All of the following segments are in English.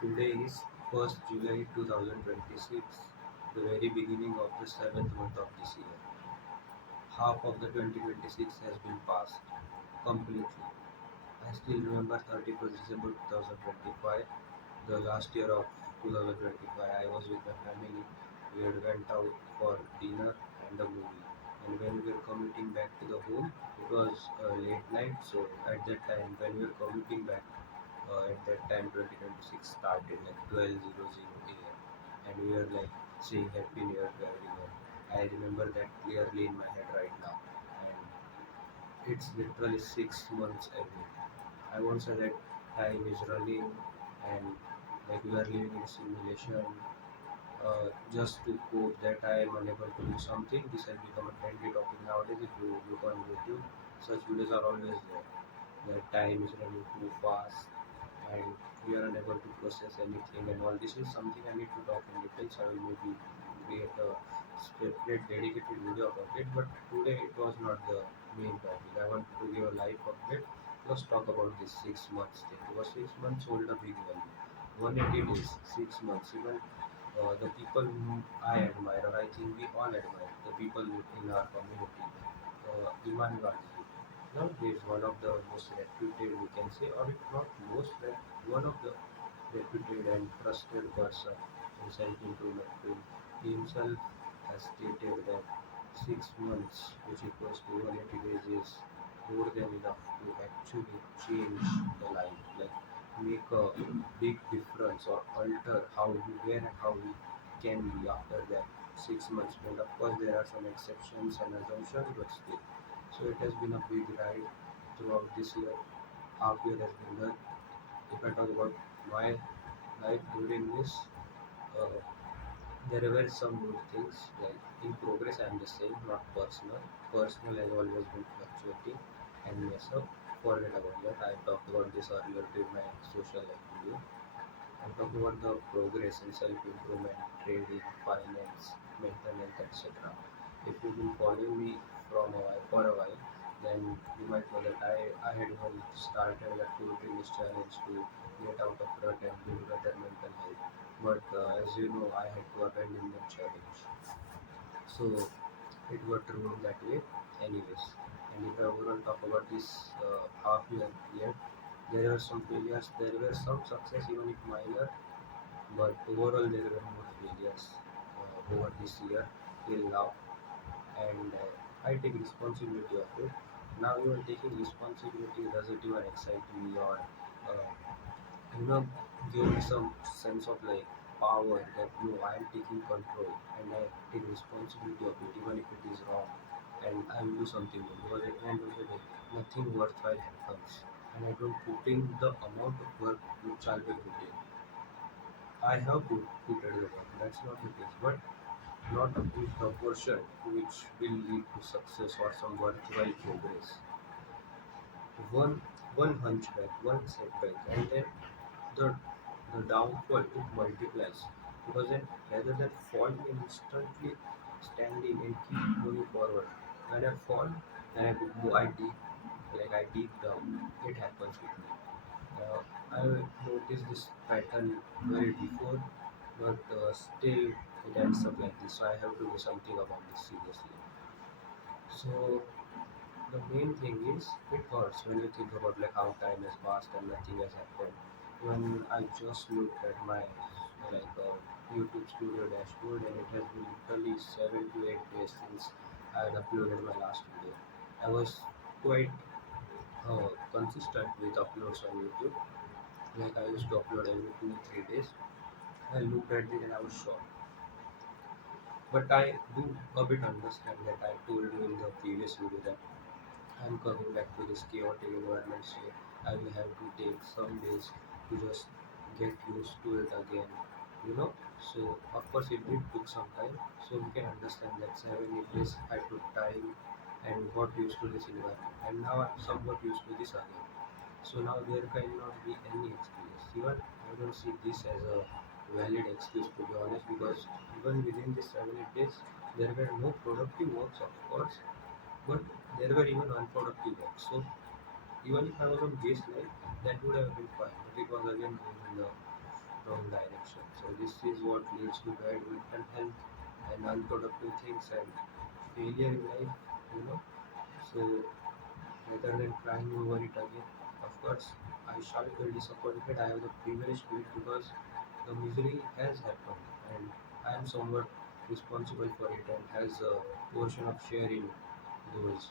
Today is 1st July 2026, the very beginning of the 7th month of this year. Half of the 2026 has been passed completely. I still remember 31st December 2025, the last year of 2025. I was with my family. We had went out for dinner and a movie. And when we were commuting back to the home, it was late night. So at that time, when we were commuting back, at that time 2026 started like 12:00 a.m. and we were like saying Happy New Year to everyone. I remember that clearly in my head right now, and it's literally 6 months away. I won't say that time is running and like we are living in simulation just to quote that I am unable to do something. This has become a trendy topic nowadays. If you look on YouTube, such videos are always there. That time is running too fast and we are unable to process anything, and all this is something I need to talk in detail. So I will maybe create a separate dedicated video about it. But today it was not the main topic. I want to give a life update. Let's talk about this 6 months thing. Because 6 months hold a big value. 180 days, 6 months. Even the people whom I admire, or I think we all admire, the people in our community, Iman Gandhi. Now, he is one of the most reputed, we can say, or if not most, one of the reputed and trusted person in self-improvement field. He himself has stated that 6 months, which equals to 180 days, is more than enough to actually change the life, like make a big difference or alter how we were and how we can be after that 6 months. But of course, there are some exceptions and assumptions, but still. So it has been a big ride throughout this year. Half year has been done. If I talk about my life during this, uh, there were some good things. Like in progress, I am just saying, not personal. Personal has always been fluctuating and mess up. Forget about that. I talked about this earlier during my social life video. I'm talking about the progress in self-improvement, trading, finance, mental health, etc. If you've been following me for a while, then you might know that I had even started a 2 days challenge to get out of rut and build better mental health. But as you know, I had to abandon that challenge. So it got ruined that way. Anyways, and if I overall talk about this half year period, there were some failures, there were some success, even if minor, but overall there were more failures over this year till now, and I take responsibility of it. Now even taking responsibility doesn't even excite me or uh, you know give me some sense of like power that no, I am taking control and I take responsibility of it even if it is wrong, and I will do something new because at the end of the day nothing worthwhile happens and I don't put in the amount of work which I'll be putting. I have put at the work, that's not the case, but not in proportion which will lead to success or some worthwhile progress. One hunchback, one setback, and then the the downfall it multiplies. Because then rather than falling and instantly standing and keep moving forward, when I fall and I dig, like I dig down, it happens with me. I noticed this pattern very before, but still it ends up like this. So I have to do something about this seriously. So the main thing is it hurts when you think about like how time has passed and nothing has happened. When I just looked at my YouTube studio dashboard and it has been literally 7 to 8 days since I had uploaded my last video. I was quite consistent with uploads on YouTube. Like I used to upload every 2 3 days. I looked at it and I was shocked. But I do a bit understand that I told you in the previous video that I'm coming back to this chaotic environment, so I will have to take some days to just get used to it again. You know, so of course it did took some time. So we can understand that 7 8 days I took time and got used to this environment, and now I'm somewhat used to this again. So now there cannot be any excuse. Even I don't see this as a valid excuse to be honest, because even within these 7 8 days there were no productive works of course, but there were even unproductive works. So even if I was on baseline, that would have been fine. But it was again going in the wrong direction. So this is what leads to bad mental health and unproductive things and failure in life, you know. So rather than crying over it again, of course, I shall feel disappointed. I have the privilege to it because the misery has happened and I am somewhat responsible for it and has a portion of share in those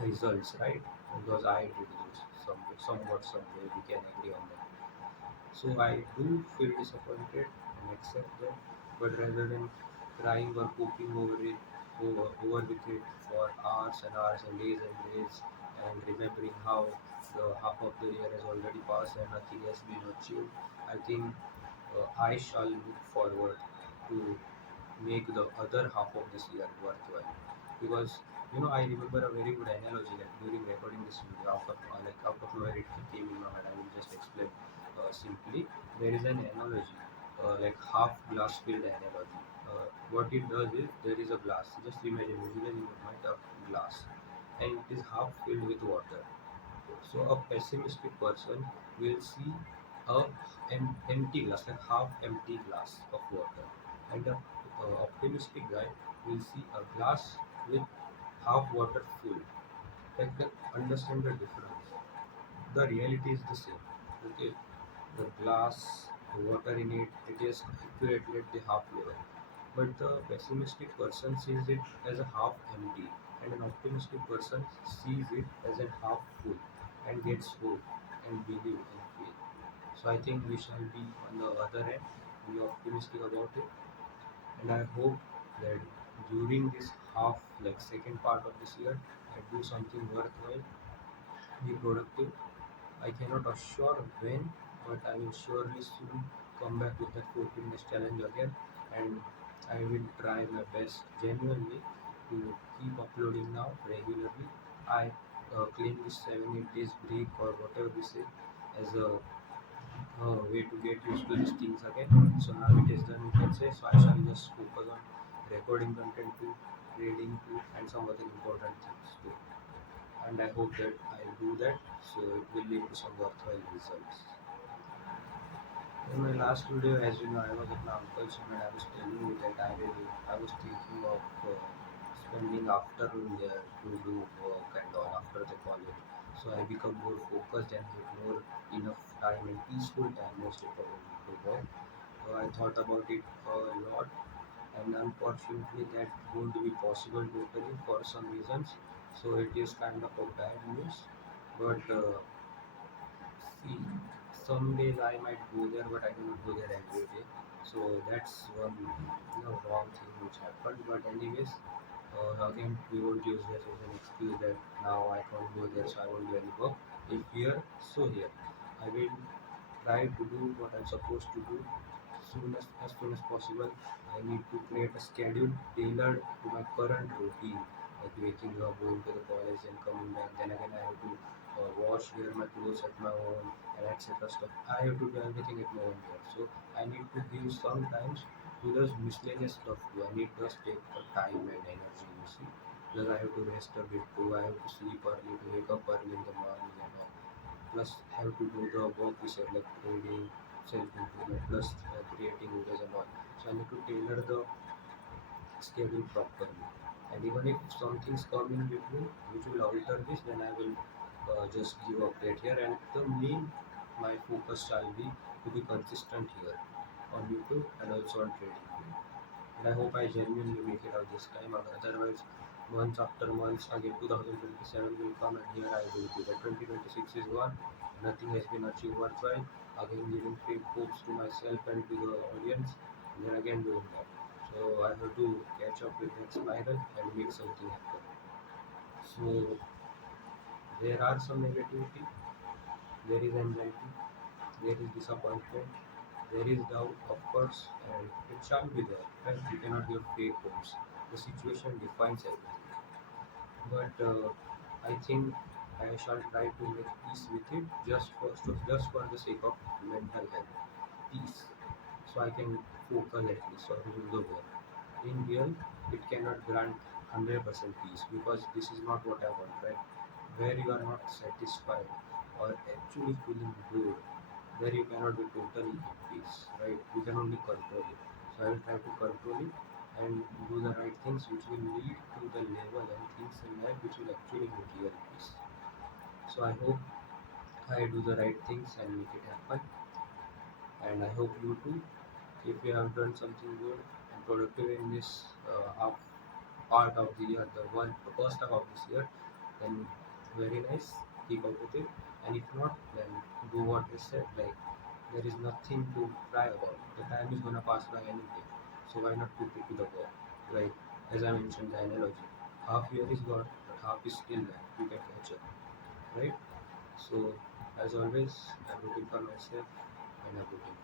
results, right? Because I did those somewhat, somewhere we can agree on that. So I do feel disappointed and accept that, but rather than crying or pooping over with it for hours and hours and days and remembering how the half of the year has already passed and nothing has been achieved, I think I shall look forward to make the other half of this year worthwhile. Because I remember a very good analogy like during recording this video out of nowhere it came in my head. I will just explain simply. There is an analogy like half glass filled analogy. What it does is there is a glass. Just imagine visualize in your mind a glass, and it is half filled with water. So a pessimistic person will see a empty glass, like half empty glass of water, and a optimistic guy will see a glass with half water full. Like that, understand the difference. The reality is the same. Okay, the glass, the water in it, it is accurately at the half level. But the pessimistic person sees it as a half empty, and an optimistic person sees it as a half full and gets hope and believe and faith. So I think we shall be on the other end, be optimistic about it, and I hope that during this half, like second part of this year, I do something worthwhile, be productive. I cannot assure when, but I will surely soon come back with that 14 days challenge again, and I will try my best genuinely to keep uploading now regularly. I claim this 7 8 days break or whatever we say as a way to get used to these things again. So now it is done, we can say. So I shall just focus on recording content too, reading too, and some other important things too, and I hope that I'll do that so it will lead to some worthwhile results. In my last video, as you know, I was at my uncle's home and I was telling you that I was thinking of spending afternoon there to do work and all after the college. So I become more focused and get more enough time and peaceful time most importantly to work. So I thought about it a lot, and unfortunately that won't be possible totally for some reasons. So it is kind of a bad news, but see, some days I might go there, but I cannot go there every day. So that's one wrong thing which happened. But anyways, again we won't use this as an excuse that now I can't go there, so I won't do any work. If here, so here. I will try to do what I'm supposed to do as soon as possible. I need to create a schedule tailored to my current routine, like waking up, going to the college, and coming back. Then again, I have to wash, wear my clothes at my own, and etc. Stuff. I have to do everything at my own here. So I need to give some times to those miscellaneous stuff too. I need to take the time and energy, you see. Because I have to rest a bit too. I have to sleep early, to wake up early in the morning and all. Plus have to do the work we said like trading, self-improvement, plus creating videos and all. So I need to tailor the schedule properly. And even if some things come in between which will alter this, then I will just give update here. And the main my focus shall be to be consistent here on YouTube and also on trading. And I hope I genuinely make it out this time. Otherwise, months after months, again 2027 will come and here I will be. The 2026 is gone, nothing has been achieved worthwhile. Again, giving fake hopes to myself and to the audience, and then again doing that. So I have to catch up with that spiral and make something happen. So there are some negativity, there is anxiety, there is disappointment, there is doubt, of course, and it shall be there. Right? You cannot give fake hopes. The situation defines everything. But I think I shall try to make peace with it just for the sake of mental health, peace, so I can focus at least or do the work. In real, it cannot grant 100% peace because this is not what I want, right? Where you are not satisfied or actually feeling bored, where you cannot be totally at peace, right? You can only control it. So I will try to control it and do the right things which will lead to the level and things in life which will actually give real peace. So I hope I do the right things and make it happen. And I hope you too. If you have done something good and productive in this half part of the year, the first half of this year, then very nice. Keep up with it. And if not, then do what I said. Like there is nothing to cry about. The time is gonna pass by anyway. So why not put it to the work? Like as I mentioned the analogy, half year is gone, but half is still there. You can catch up, right? So as always, I'm rooting for myself and I'm rooting